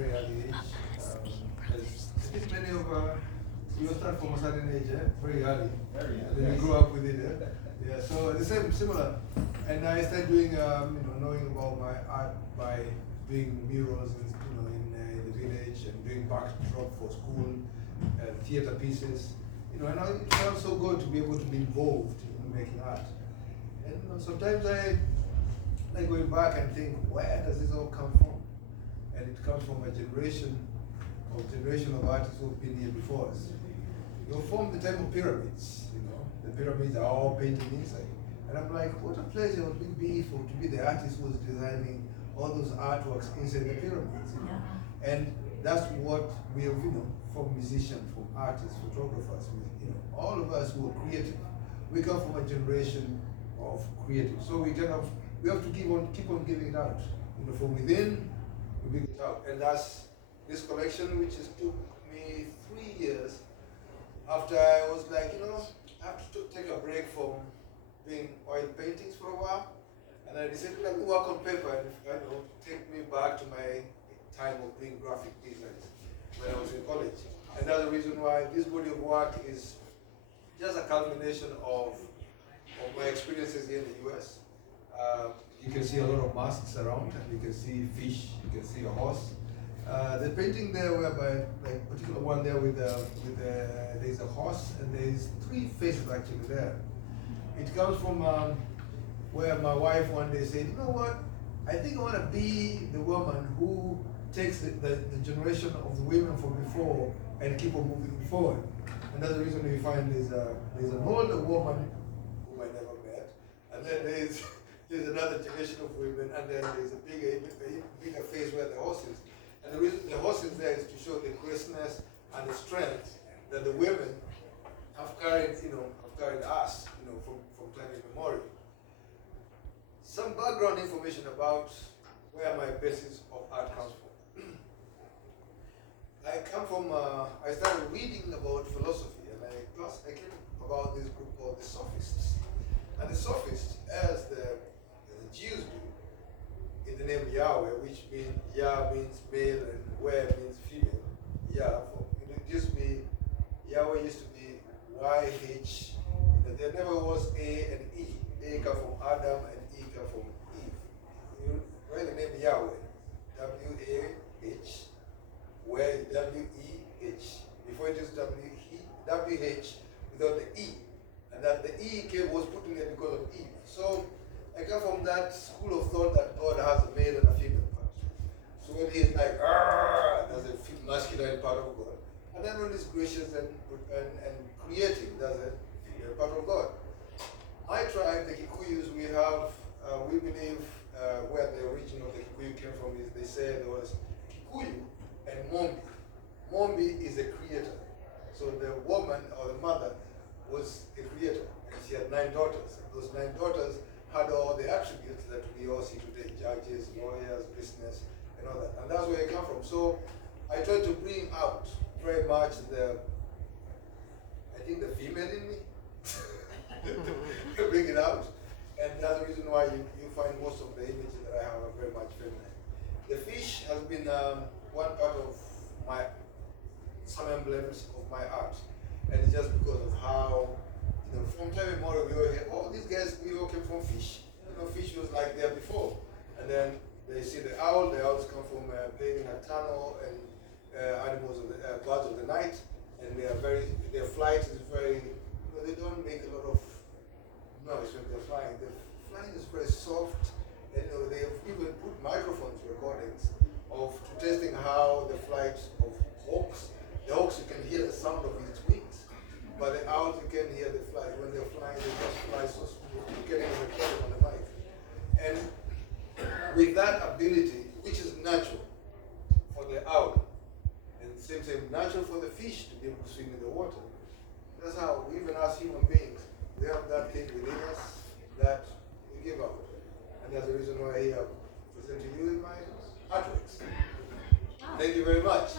very early age. I think many of you start from a certain age, very early. Very And then you grow up with it. Yeah, so the same, similar. And I started doing, knowing about my art by doing murals, in the village and doing backdrop for school, theater pieces. And it felt so good to be able to be involved in making art. And sometimes I going back and think, where does this all come from? And it comes from a generation of artists who have been here before us. From the time of pyramids, the pyramids are all painted inside. And I'm like, what a pleasure it would be to be the artist who was designing all those artworks inside the pyramids. And that's what we have, from musicians, from artists, photographers, all of us who are creative. We come from a generation of creative. So we have to keep on giving it out. From within, we bring it out. And that's this collection, which took me 3 years after I was like, I have to take a break from doing oil paintings for a while. And I decided, let me work on paper and take me back to my time of doing graphic designs when I was in college. And that's the reason why this body of work is just a culmination of my experiences here in the US. You can see a lot of masks around, and you can see fish, you can see a horse. The painting there, whereby, like particular one there there's a horse and there's 3 faces actually there. It comes from where my wife one day said, you know what, I think I want to be the woman who takes the generation of the women from before and keep on moving forward. And that's the reason we find there's an older woman whom I never met, and then there's another generation of women, and then there's a bigger face where the horse is. And the reason the horse is there is to show the gracefulness and the strength that the women have carried, us, from time immemorial. Some background information about where my basis of art comes from. I started reading about philosophy, and I came about this group called the Sophists. And the Sophists, as the Jews do, in the name Yahweh, which means Yah means male and Weh means female. Yahweh used to be YH. There never was A and E. A come from Adam and E come from Eve. You write the name Yahweh, W-A-H, where W-E-H. Before it is W-H without the E. And that the E was put in there because of Eve. So I come from that school of thought that God has a male and a female part. So when he's like, there's a masculine part of God. And then when he's gracious and creative, there's a female part of God. My tribe, the Kikuyus, we believe where the origin of the Kikuyu came from is they say there was Kikuyu and Mombi. Mombi is a creator. So the woman or the mother was a creator. And she had 9 daughters. And those 9 daughters had all the attributes that we all see today, judges, lawyers, business, and all that. And that's where I come from. So I try to bring out very much the female in me, bring it out. And that's the reason why you find most of the images that I have are very much feminine. The fish has been one part of some emblems of my art. And it's just because of how, from time immemorial, we all hear, these guys, we all came from fish. Fish was like there before. And then they see the owls come from playing in a tunnel, and birds of the night. And their flight is very, they don't make a lot of noise when they're flying. The flying is very soft. And they have even put microphones, recordings, to testing how the flight of hawks. The hawks, you can hear the sound of its wings. But the owls, you can hear the flight. When they're flying, they just fly so smooth. You can even record it on the mic. And with that ability, which is natural for the owl, and same natural for the fish to be able to swim in the water. That's how, even as human beings, we have that thing within us that we give out. And that's the reason why I present to you in my artworks. Thank you very much.